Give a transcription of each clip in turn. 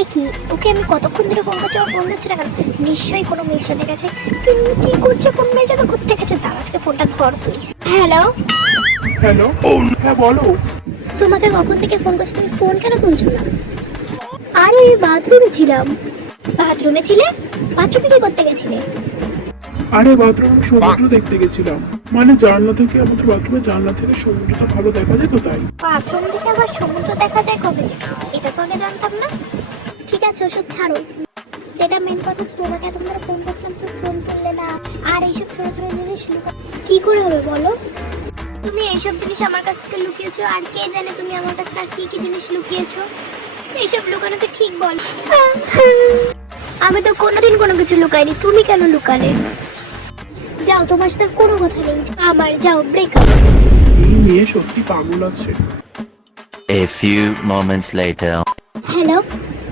এ কি, ওকে আমি কতক্ষণ ধরে ফোন করছি, আমার ফোন দিচ্ছে না কেন? নিশ্চয়ই কোনো মেয়ের সাথে গেছে। কিন্তু কি করছে, কোন মেয়ের সাথে ঘুরতে গেছে? তার আজকে ফোনটা ধর তুই। Hello, hello. হ্যাঁ বলো। তোমাকে কখন থেকে ফোন করছি, তুমি ফোন কেন তুলছো না? আরে আমি বাথরুমে ছিলাম। বাথরুমে ছিলে? বাথরুমে কি করতে গেছিলে? আরে বাথরুমে সমুদ্র দেখতে গেছিলাম, মানে জানলা থেকে, আমাদের বাথরুমের জানলা থেকে সমুদ্রটা ভালো দেখা যায় তো তাই। বাথরুম থেকে আবার সমুদ্র দেখা যায় কবে থেকে? এটা তো আগে জানতাম না। ঠিক আছে, ওসব ছাড়ো। যেটা মেন কথা, তোমাকে এত করে ফোন করছিলাম, তুমি ফোন তুললে না। আর এইসব ছোট ছোট জিনিস কি করে হবে বলো? তুমি এইসব জিনিস আমার কাছ থেকে লুকিয়েছো, আর কে জানে তুমি আমার কাছ থেকে আর কি কি জিনিস লুকিয়েছো। এইসব লুকানো তো ঠিক বল। আমি তো কোনোদিন কোনো কিছু লুকাইনি, তুমি কেন লুকালে? যাও, তোমার সাথে আর কোনো কথা নেই আমার, যাও ব্রেকআপ। এই মেয়ে সত্যি পাগল আছে। A few moments later. Hello,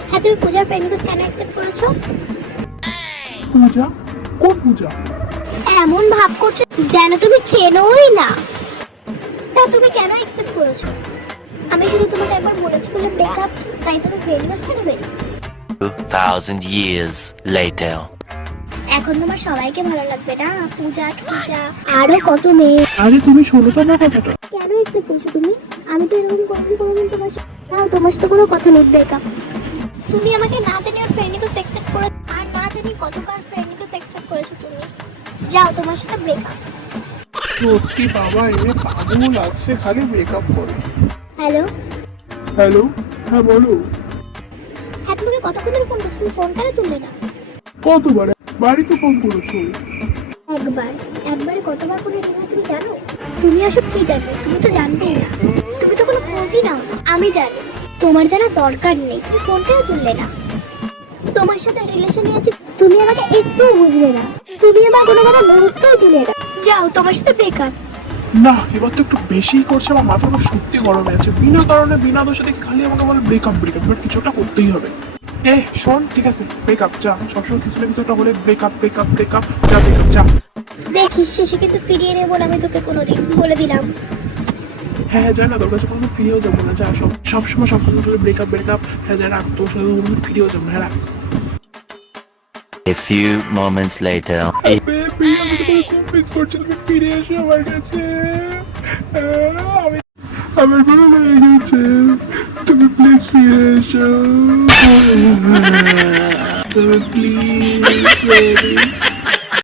হ্যাঁ তুমি পূজার ফ্রেন্ড রিকোয়েস্ট কেন অ্যাকসেপ্ট করেছো? পূজা? কোন পূজা? এমন ভাব করছো যেন তুমি চেনোই না। তা তুমি কেন অ্যাকসেপ্ট করেছো? আমি শুধু তোমাকে একবার বলেছি বলে ব্রেকআপ, তাই তুমি ফ্রেন্ড রিকোয়েস্ট নেবে? 2,000 years later. এখন তোমার সবাইকে ভালো লাগবে না, পূজা টুজা আরো কত মেয়ে। আরে তুমি শোনো তো আমার কথাটা। কেন অ্যাকসেপ্ট করেছো তুমি? আমি তো এরকম কোনোদিন তোমার সাথে, তোমার সাথে কোনো কথা নেই, ব্রেকআপ। তুমি আমাকে না জানি ওর ফ্রেন্ড রিকোয়েস্ট অ্যাকসেপ্ট করে, আর না জানি কতবার ফ্রেন্ড রিকোয়েস্ট অ্যাকসেপ্ট করেছো তুমি। যাও, তোমার সাথে ব্রেকআপ। সত্যি বাবা, এ পাগল আছে, খালি ব্রেকআপ করে। Hello, hello. হ্যাঁ বলো। হ্যাঁ তোমাকে কতক্ষণ ধরে ফোন করছি, তুমি ফোন কেন তুললে না? কতবার? বাড়িতে ফোন করেছো? একবারে কতবার করে রিনা তুমি জানো? তুমি আসলে কি জানবে? তুমি তো জানবেই না, তুমি তো কোনো খোঁজই নাও না। আমি জানি, তোমার জানার দরকার নেই, তুমি ফোন কেন তুললে না? তোমার সাথে রিলেশনে আছি, তুমি আমাকে একটুও বুঝলে না, তুমি আমার কোনো কথা গুরুত্বই দিলে না। যাও, তোমার সাথে ব্রেকআপ। না, এবার তো একটু বেশিই করছে, আমার মাথাটা সত্যি গরমে আছে। বিনা কারণে বিনা দোষে খালি আমাকে বলে ব্রেকআপ ব্রেকআপ, এবার কিছুটা করতেই হবে। শোন, ঠিক আছে, ব্রেকআপ যা, সবসময় কিছু না কিছু একটা বলে ব্রেকআপ ব্রেকআপ ব্রেকআপ, যা ব্রেকআপ যা। দেখিস, শেষে কিন্তু ফিরিয়ে নেবো না আমি তোকে কোনোদিন, বলে দিলাম। হ্যাঁ হ্যাঁ, যা না, তোর কাছে কোনো ফিরেও যাবো না, যা। সবসময় সব কথা বলে ব্রেকআপ ব্রেকআপ। হ্যাঁ যা, রাখ, তোর সাথে কোনো ফিরেও যাবো না, হ্যাঁ রাখ। A few moments later. Baby, আমি তোমাকে খুব মিস করছি, তুমি ফিরে এসো আমার কাছে। আমি, আমার ভালো লেগে গেছে, তুমি প্লিজ ফিরে এসো। তুমি প্লিজ বেবি।